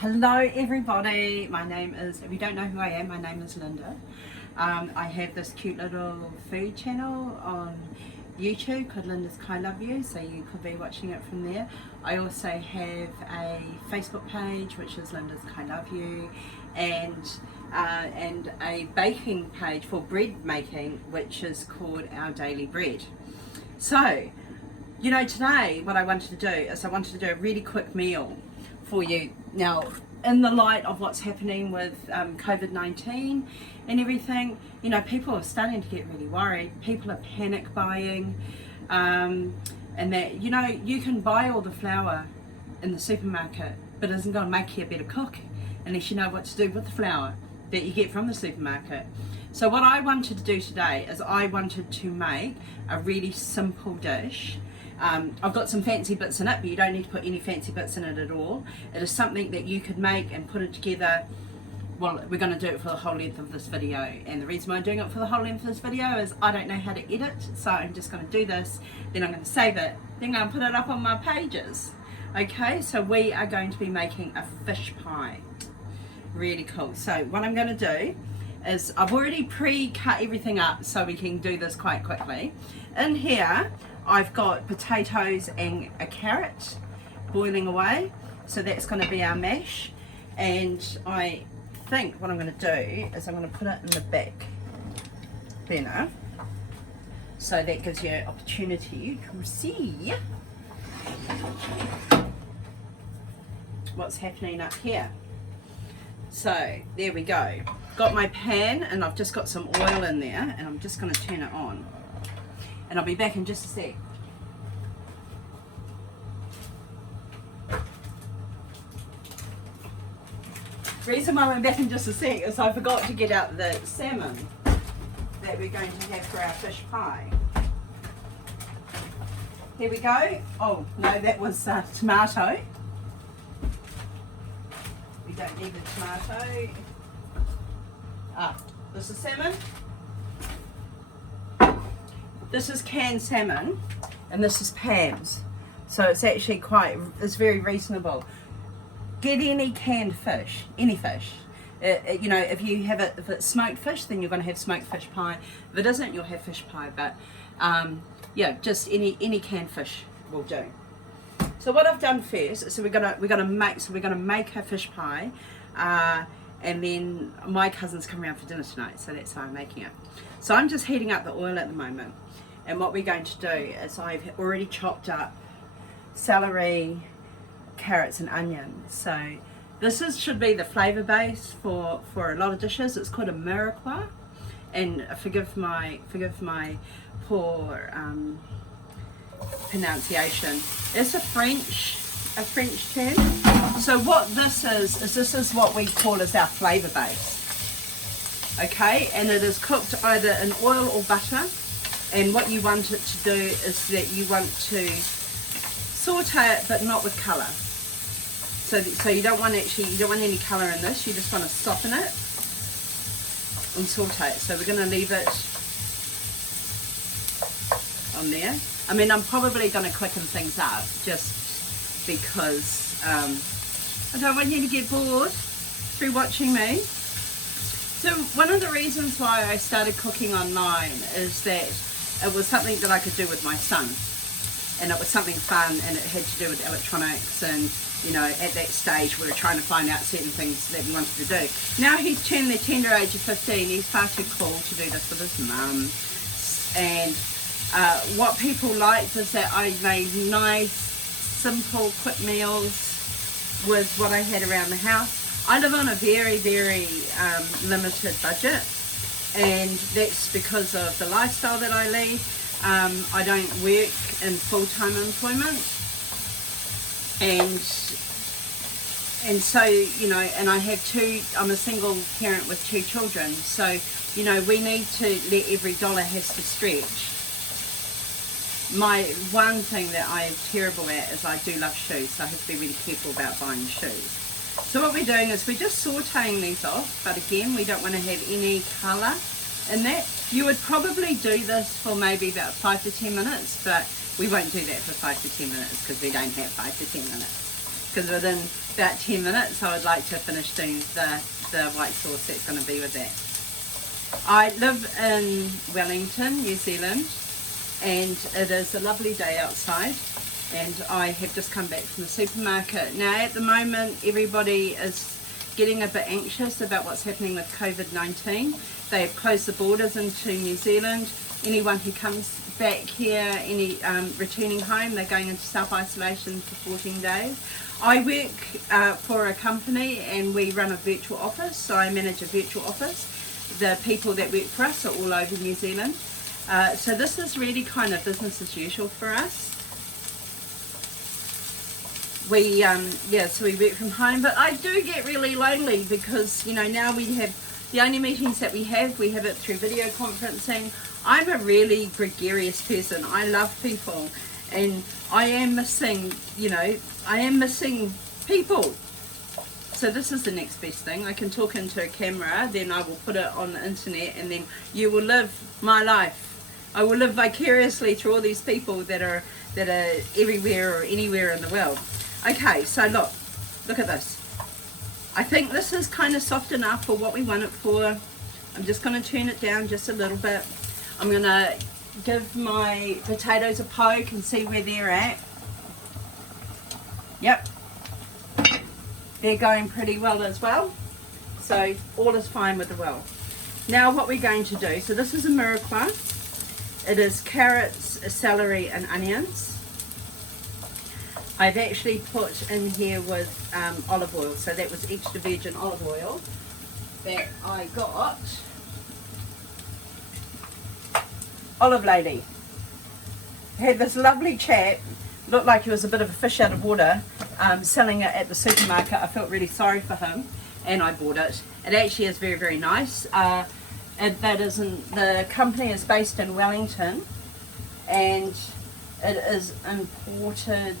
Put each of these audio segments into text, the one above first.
Hello everybody, my name is, if you don't know who I am, my name is Lynda. I have this cute little food channel on YouTube called Lynda's I Love You, so you could be watching it from there. I also have a Facebook page which is Lynda's I Love You, and a baking page for bread making which is called Our Daily Bread. So, you know, today what I wanted to do is I wanted to do a really quick meal for you. Now, in the light of what's happening with COVID-19 and everything, you know, people are starting to get really worried. People are panic buying, and that, you know, you can buy all the flour in the supermarket, but it isn't going to make you a better cook unless you know what to do with the flour that you get from the supermarket. So what I wanted to do today is I wanted to make a really simple dish. I've got some fancy bits in it, but you don't need to put any fancy bits in it at all. It is something that you could make and put it together. Well, we're going to do it for the whole length of this video, and the reason why I'm doing it for the whole length of this video is I don't know how to edit, so I'm just going to do this, then I'm going to save it, then I'm going to put it up on my pages. Okay, so we are going to be making a fish pie. Really cool. So what I'm going to do is I've already pre-cut everything up so we can do this quite quickly. In here I've got potatoes and a carrot boiling away, so that's going to be our mash. And I think what I'm going to do is I'm going to put it in the back burner, so that gives you an opportunity to see what's happening up here. So there we go, got my pan and I've just got some oil in there, and I'm just going to turn it on. And I'll be back in just a sec. The reason why I'm back in just a sec is I forgot to get out the salmon that we're going to have for our fish pie. Here we go. Oh no, that was tomato. We don't need the tomato. This is salmon. This is canned salmon, and this is Pam's. So it's actually it's very reasonable. Get any canned fish, any fish. You know, if it's smoked fish, then you're going to have smoked fish pie. If it isn't, you'll have fish pie. But yeah, just any canned fish will do. So what I've done first is we're gonna make a fish pie, and then my cousin's come around for dinner tonight, so that's why I'm making it. So I'm just heating up the oil at the moment. And what we're going to do is I've already chopped up celery, carrots and onions. So this should be the flavour base for a lot of dishes. It's called a mirepoix, and forgive my poor pronunciation. It's a French term. So what this is what we call as our flavour base. Okay, and it is cooked either in oil or butter. And what you want it to do is that you want to saute it, but not with colour. So you don't want any colour in this. You just want to soften it and saute it. So we're going to leave it on there. I mean, I'm probably going to quicken things up just because I don't want you to get bored through watching me. So one of the reasons why I started cooking online is that it was something that I could do with my son, and it was something fun, and it had to do with electronics, and you know, at that stage we were trying to find out certain things that we wanted to do. Now he's turned the tender age of 15, he's far too cool to do this with his mum, and what people liked is that I made nice, simple, quick meals with what I had around the house. I live on a very, very limited budget, and that's because of the lifestyle that I lead. I don't work in full-time employment, and so, you know, and I'm a single parent with 2 children, so, you know, we need to let every dollar has to stretch. My one thing that I'm terrible at is I do love shoes, so I have to be really careful about buying shoes. So what we're doing is we're just sauteing these off, but again, we don't want to have any colour in that. You would probably do this for maybe about 5 to 10 minutes, but we won't do that for 5 to 10 minutes because we don't have 5 to 10 minutes. because within about 10 minutes I would like to finish doing the white sauce that's going to be with that. I live in Wellington, New Zealand, and it is a lovely day outside, and I have just come back from the supermarket. Now at the moment everybody is getting a bit anxious about what's happening with COVID-19. They have closed the borders into New Zealand. Anyone who comes back here, any returning home, they're going into self-isolation for 14 days. I work for a company and we run a virtual office, so I manage a virtual office. The people that work for us are all over New Zealand. So this is really kind of business as usual for us. We so we work from home, but I do get really lonely because, you know, now we have the only meetings that we have it through video conferencing. I'm a really gregarious person. I love people, and I am missing, you know, I am missing people. So this is the next best thing. I can talk into a camera, then I will put it on the internet, and then you will live my life. I will live vicariously through all these people that are everywhere or anywhere in the world. Okay, so look at this. I think this is kind of soft enough for what we want it for. I'm just going to turn it down just a little bit. I'm going to give my potatoes a poke and see where they're at. Yep, they're going pretty well as well. So all is fine with the well. Now what we're going to do, so this is a mirepoix. It is carrots, celery and onions. I've actually put in here with olive oil, so that was extra virgin olive oil that I got. Olive Lady. I had this lovely chap, looked like he was a bit of a fish out of water, selling it at the supermarket. I felt really sorry for him and I bought it. It actually is very, very nice. The company is based in Wellington, and it is imported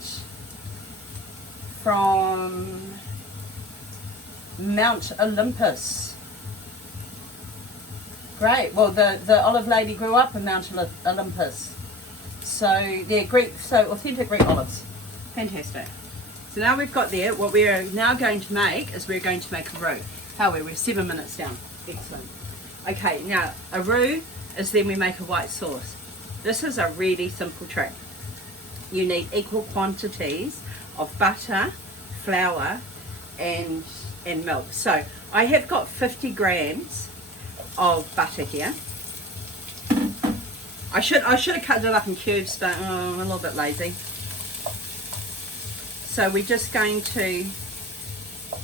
from Mount Olympus. Great. Well, the Olive Lady grew up in Mount Olympus, so they're Greek, so authentic Greek olives. Fantastic. So now we've got there. What we're now going to make is we're going to make a roux. How are we? We're 7 minutes down. Excellent. Okay, now a roux is then we make a white sauce. This is a really simple trick. You need equal quantities of butter, flour and milk. So I have got 50 grams of butter here. I should have cut it up in cubes, but I'm a little bit lazy. So we're just going to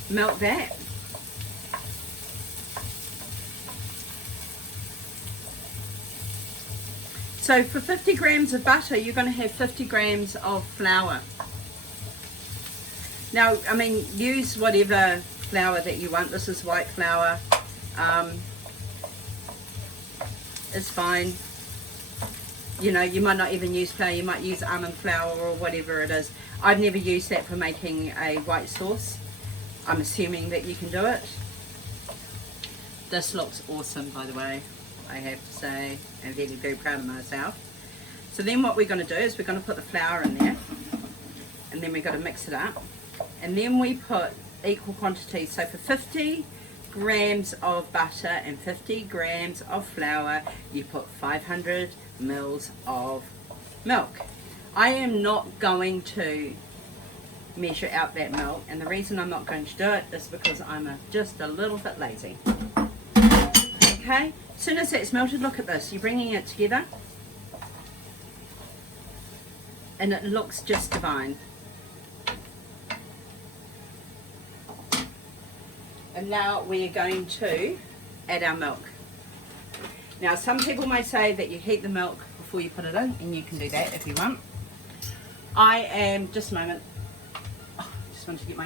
melt that. So for 50 grams of butter, you're going to have 50 grams of flour. Now, I mean, use whatever flour that you want. This is white flour. It's fine. You know, you might not even use flour. You might use almond flour or whatever it is. I've never used that for making a white sauce. I'm assuming that you can do it. This looks awesome, by the way, I have to say. I'm really very proud of myself. So then what we're going to do is we're going to put the flour in there, and then we're going to mix it up. And then we put equal quantities. So for 50 grams of butter and 50 grams of flour, you put 500 mils of milk. I am not going to measure out that milk, and the reason I'm not going to do it is because I'm just a little bit lazy. Okay, as soon as that's melted, look at this. You're bringing it together and it looks just divine. And now we are going to add our milk. Now some people may say that you heat the milk before you put it in, and you can do that if you want. I am, just a moment, just want to get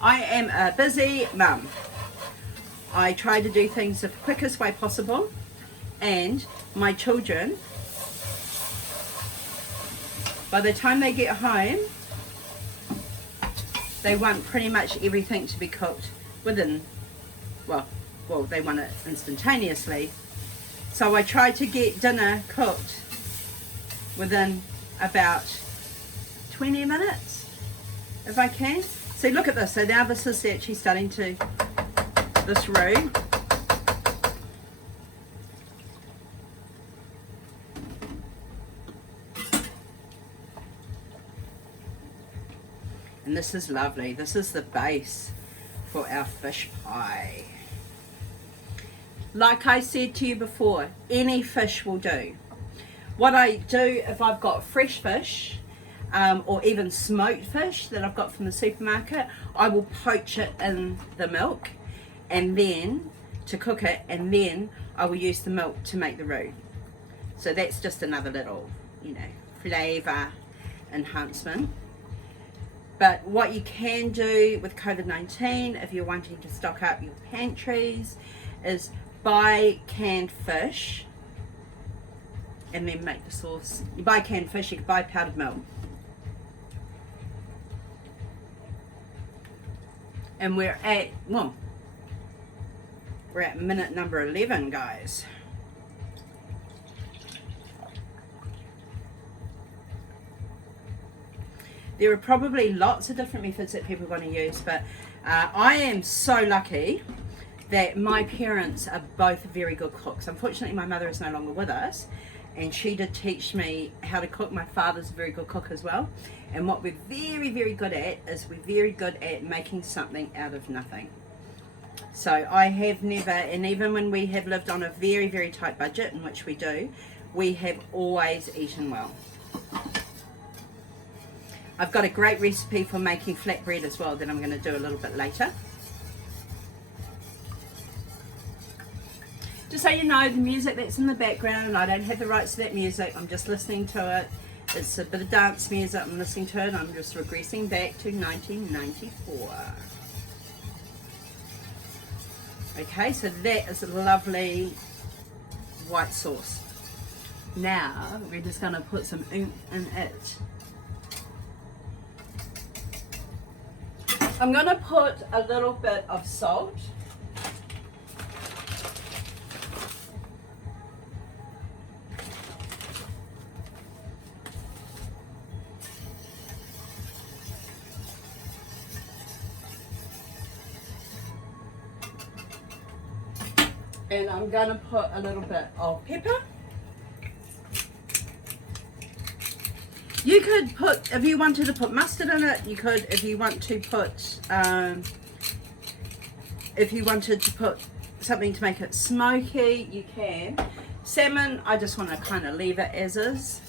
I am a busy mum. I try to do things the quickest way possible, and my children, by the time they get home, they want pretty much everything to be cooked within, well, they want it instantaneously. So I try to get dinner cooked within about 20 minutes, if I can. See, look at this. So now this is actually starting to, this roux. And this is lovely. This is the base for our fish pie. Like I said to you before, any fish will do. What I do if I've got fresh fish, or even smoked fish that I've got from the supermarket, I will poach it in the milk and then to cook it, and then I will use the milk to make the roux. So that's just another little, you know, flavour enhancement. But what you can do with COVID-19, if you're wanting to stock up your pantries, is buy canned fish and then make the sauce. You buy canned fish, you can buy powdered milk. And we're at minute number 11, guys. There are probably lots of different methods that people want to use, but I am so lucky that my parents are both very good cooks. Unfortunately, my mother is no longer with us, and she did teach me how to cook. My father's a very good cook as well. And what we're very, very good at is we're very good at making something out of nothing. So I have never, and even when we have lived on a very, very tight budget, in which we do, we have always eaten well. I've got a great recipe for making flatbread as well that I'm going to do a little bit later. Just so you know, the music that's in the background, I don't have the rights to that music. I'm just listening to it. It's a bit of dance music. I'm listening to it. I'm just regressing back to 1994. Okay, so that is a lovely white sauce. Now, we're just going to put some oomph in it. I'm going to put a little bit of salt. And I'm going to put a little bit of pepper. You could put, if you wanted to put mustard in it, you could. If you want to put, if you wanted to put something to make it smoky, you can. Salmon, I just want to kind of leave it as is.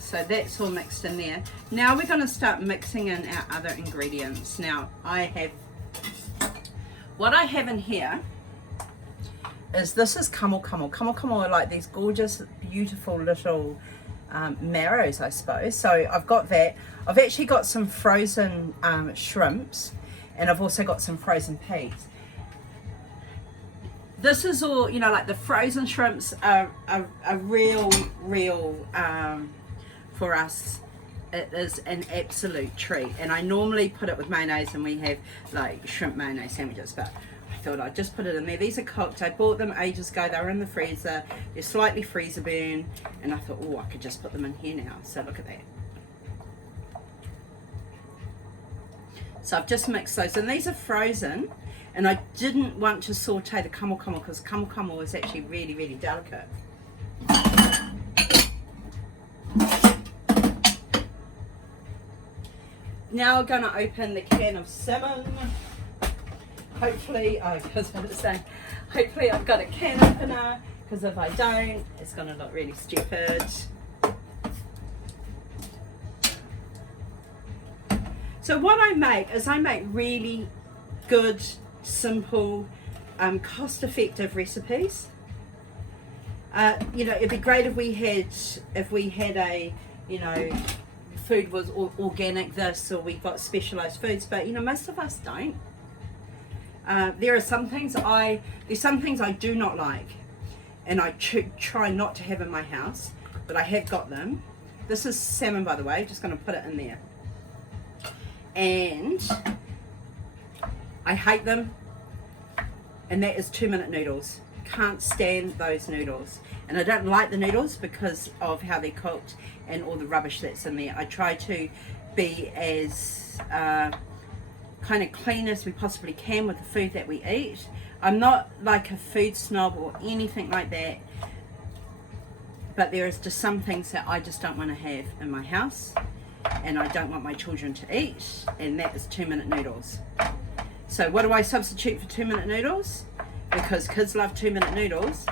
So that's all mixed in there. Now we're going to start mixing in our other ingredients. Now what I have in here is, this is camel. Camel are like these gorgeous, beautiful little marrows, I suppose. So I've got that. I've actually got some frozen shrimps, and I've also got some frozen peas. This is all, you know, like the frozen shrimps are real for us. It is an absolute treat, and I normally put it with mayonnaise, and we have like shrimp mayonnaise sandwiches, but I thought I'd just put it in there. These are cooked. I bought them ages ago. They were in the freezer. They're slightly freezer burn, and I thought, oh, I could just put them in here now. So look at that. So I've just mixed those, and these are frozen, and I didn't want to saute the camel because camel is actually really, really delicate. Now we're going to open the can of salmon. Hopefully, hopefully I've got a can opener, because if I don't, it's going to look really stupid. So what I make is I make really good, simple, cost-effective recipes. You know, it'd be great if we had a, you know, food was organic this, or we've got specialized foods, but you know, most of us don't. There are some things there's some things I do not like, and I try not to have in my house, but I have got them. This is salmon, by the way, just going to put it in there. And I hate them, and that is 2-minute noodles. Can't stand those noodles, and I don't like the noodles because of how they're cooked and all the rubbish that's in there. I try to be as kind of clean as we possibly can with the food that we eat. I'm not like a food snob or anything like that, but there is just some things that I just don't want to have in my house, and I don't want my children to eat, and that is 2-minute noodles. So what do I substitute for 2-minute noodles? Because kids love 2-minute noodles.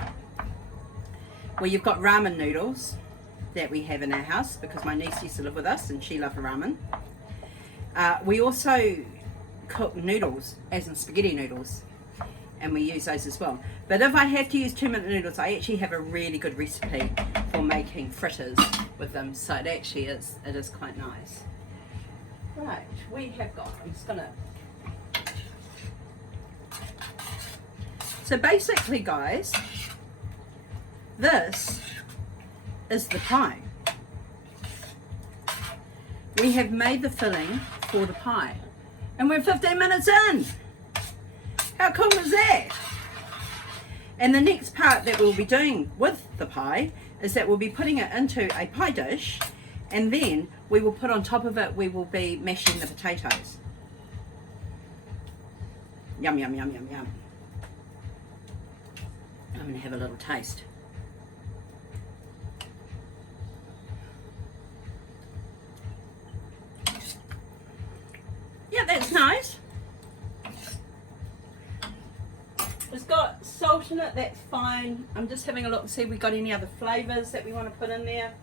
Well, you've got ramen noodles that we have in our house, because my niece used to live with us and she loved ramen. We also cook noodles, as in spaghetti noodles, and we use those as well. But if I have to use 2-minute noodles, I actually have a really good recipe for making fritters with them, so it actually is, it is quite nice. Right, we have got, I'm just gonna, so basically guys, this is the pie. We have made the filling for the pie, and we're 15 minutes in. How cool is that? And the next part that we'll be doing with the pie is that we'll be putting it into a pie dish, and then we will put on top of it, we will be mashing the potatoes. Yum, yum, yum, yum, yum. I'm going to have a little taste. Yeah, that's nice. It's got salt in it, that's fine. I'm just having a look to see if we got any other flavours that we want to put in there.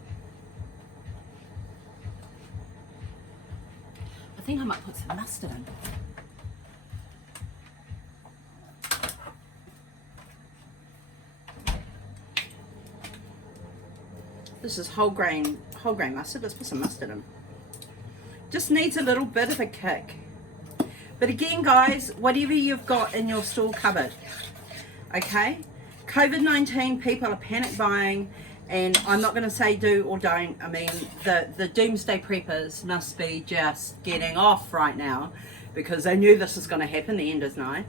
I think I might put some mustard in. This is whole grain mustard. Let's put some mustard in. Just needs a little bit of a kick. But again guys, whatever you've got in your store cupboard, okay? COVID-19, people are panic buying, and I'm not going to say do or don't. I mean, the doomsday preppers must be just getting off right now, because they knew this was going to happen, the end is nigh.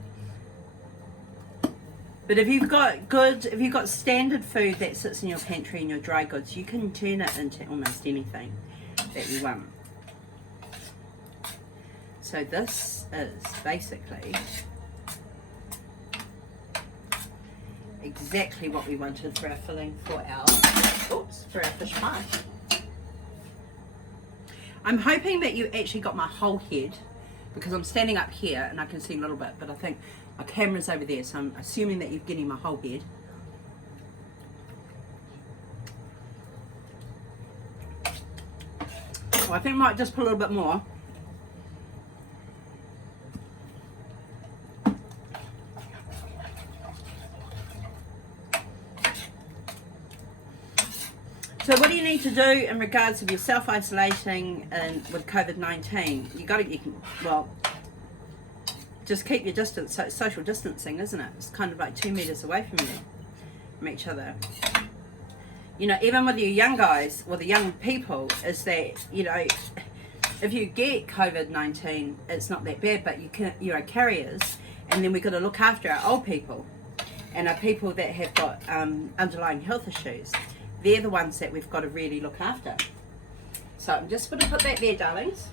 But if you've got standard food that sits in your pantry and your dry goods, you can turn it into almost anything that you want. So this is basically exactly what we wanted for our filling for our fish pie. I'm hoping that you actually got my whole head, because I'm standing up here and I can see a little bit, but I think my camera's over there, so I'm assuming that you're getting my whole head. Well, I think I might just put a little bit more. So what do you need to do in regards of your self-isolating and with COVID-19? Well, just keep your distance. So it's social distancing, isn't it? It's kind of like 2 meters away from you, from each other. You know, even with your young guys, or the young people, is that, you know, if you get COVID-19, it's not that bad, but you are carriers, and then we've got to look after our old people and our people that have got underlying health issues. They're the ones that we've got to really look after. So I'm just going to put that there, darlings.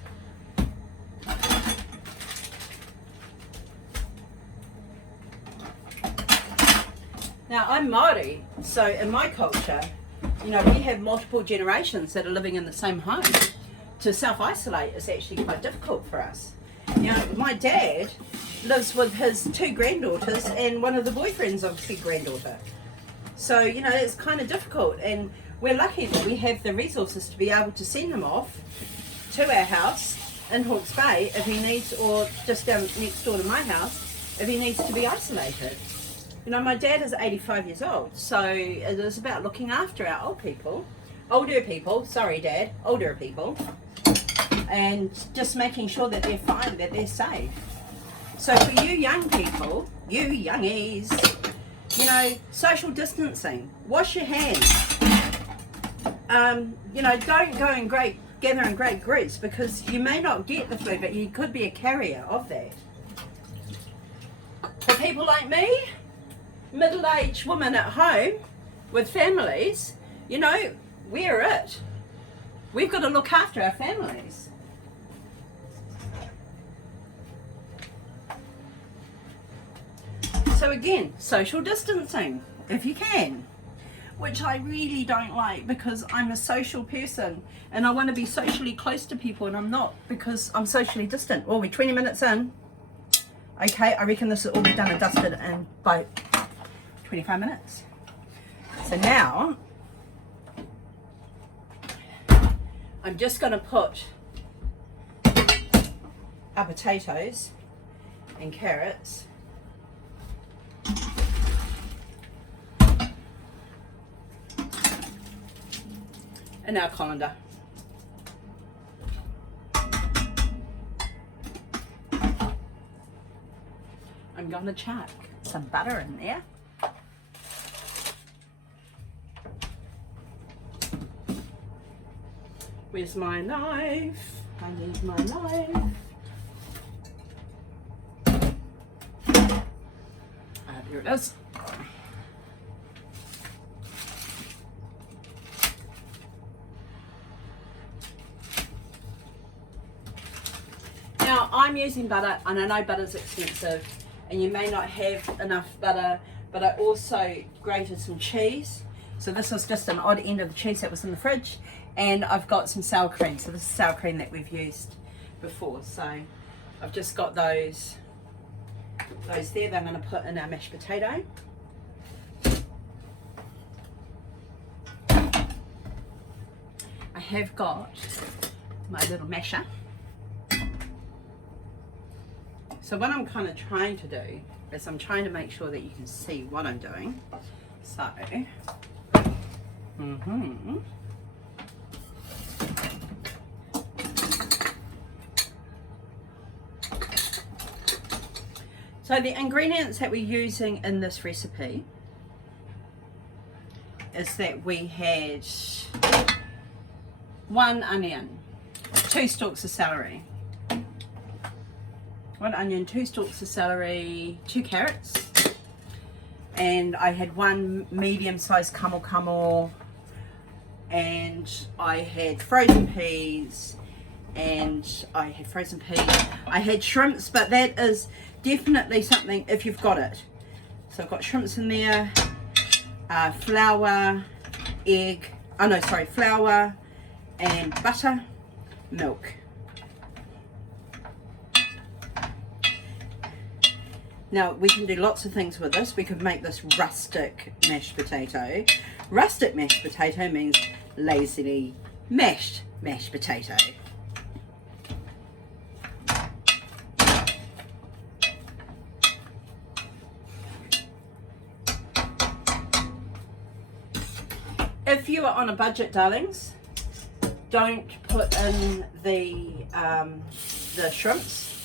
Now, I'm Māori, so in my culture, you know, we have multiple generations that are living in the same home. To self-isolate is actually quite difficult for us. You know, my dad lives with his 2 granddaughters and one of the boyfriends of said granddaughter. So, you know, it's kind of difficult, and we're lucky that we have the resources to be able to send him off to our house in Hawke's Bay if he needs, or just down next door to my house if he needs to be isolated. You know, my dad is 85 years old, so it is about looking after our older people, sorry Dad, older people, and just making sure that they're fine, that they're safe. So for you young people, you youngies, you know, social distancing, wash your hands. You know, don't go and gather in great groups, because you may not get the flu, but you could be a carrier of that. For people like me, middle-aged women at home with families, you know, we're it. We've got to look after our families. So again, social distancing, if you can, which I really don't like because I'm a social person and I want to be socially close to people, and I'm not because I'm socially distant. Well, we're 20 minutes in. Okay, I reckon this will all be done and dusted in by 25 minutes. So now, I'm just going to put our potatoes and carrots in our colander. I'm going to chuck some butter in there. Where's my knife? I need my knife. Here it is. Now I'm using butter, and I know butter's expensive and you may not have enough butter, but I also grated some cheese. So this was just an odd end of the cheese that was in the fridge, and I've got some sour cream. So this is sour cream that we've used before. So I've just got those there that I'm going to put in our mashed potato. I have got my little masher. So what I'm kind of trying to do is I'm trying to make sure that you can see what I'm doing. So, So the ingredients that we're using in this recipe is that we had 1 onion, 2 stalks of celery, 1 onion, 2 stalks of celery, 2 carrots, and I had 1 medium-sized camel, and I had frozen peas, I had shrimps, but that is definitely something if you've got it. So I've got shrimps in there, flour, flour and butter, milk. Now we can do lots of things with this. We could make this rustic mashed potato. Rustic mashed potato means lazily mashed potato. If you are on a budget, darlings, don't put in the shrimps.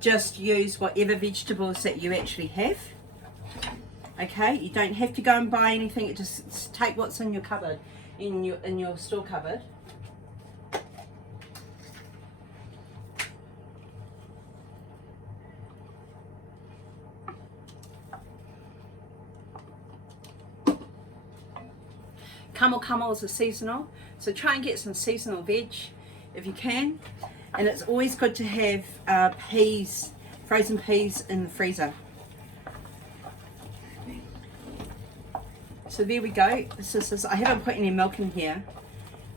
Just use whatever vegetables that you actually have. Okay, you don't have to go and buy anything. Just take what's in your cupboard, in your store cupboard. Camels are seasonal, so try and get some seasonal veg if you can. And it's always good to have peas, frozen peas in the freezer. So there we go. This is, I haven't put any milk in here.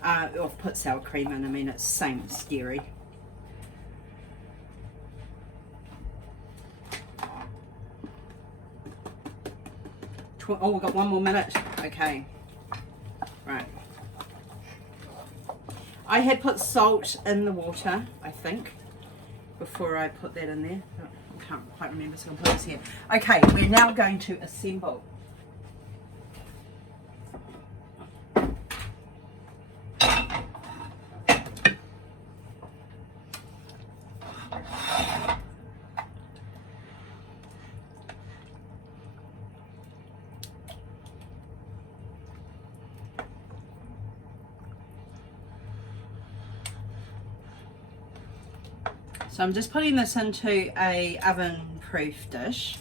I've put sour cream in. I mean, it's the same as dairy. Oh, we've got 1 more minute. Okay. Right. I had put salt in the water, I think, before I put that in there. I can't quite remember, so I'm putting this here. Okay, we're now going to assemble. So I'm just putting this into a oven-proof dish.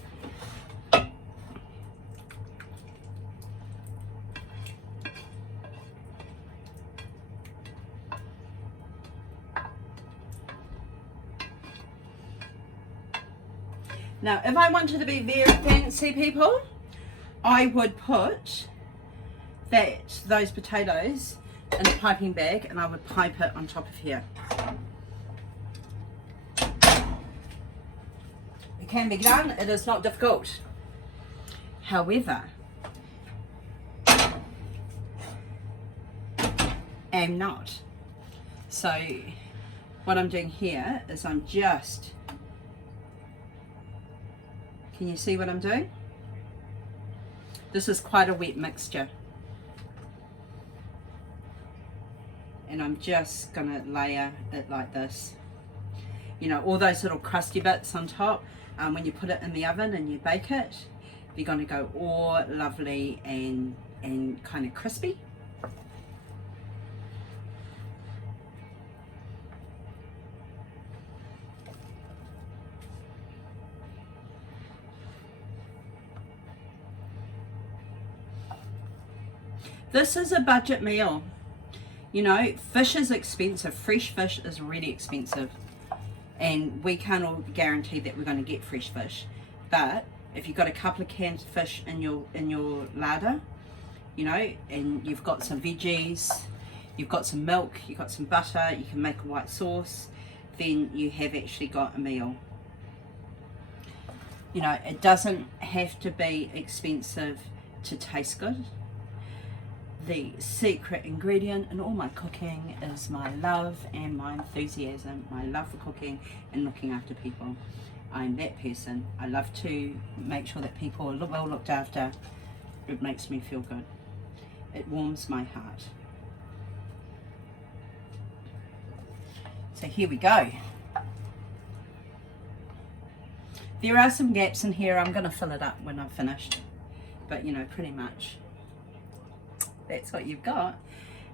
Now, if I wanted to be very fancy, people, I would put those potatoes in a piping bag and I would pipe it on top of here. It can be done, it is not difficult. However, I'm not. So what I'm doing here is I'm just, can you see what I'm doing? This is quite a wet mixture. And I'm just gonna layer it like this. You know, all those little crusty bits on top, when you put it in the oven and you bake it, they're gonna go all lovely and kind of crispy. This is a budget meal. You know, fish is expensive. Fresh fish is really expensive. And we can't all guarantee that we're going to get fresh fish. But if you've got a couple of canned fish in your larder, you know, and you've got some veggies, you've got some milk, you've got some butter, you can make a white sauce, then you have actually got a meal. You know, it doesn't have to be expensive to taste good. The secret ingredient in all my cooking is my love and my enthusiasm, my love for cooking and looking after people. I'm that person. I love to make sure that people are well looked after. It makes me feel good. It warms my heart. So here we go. There are some gaps in here. I'm going to fill it up when I've finished. But you know, pretty much that's what you've got.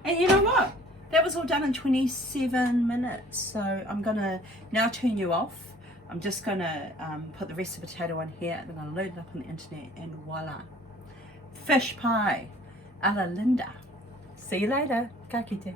And you know what? That was all done in 27 minutes. So I'm going to now turn you off. I'm just going to put the rest of the potato on here and then I'll load it up on the internet and voila. Fish pie a la Lynda. See you later. Ka kite.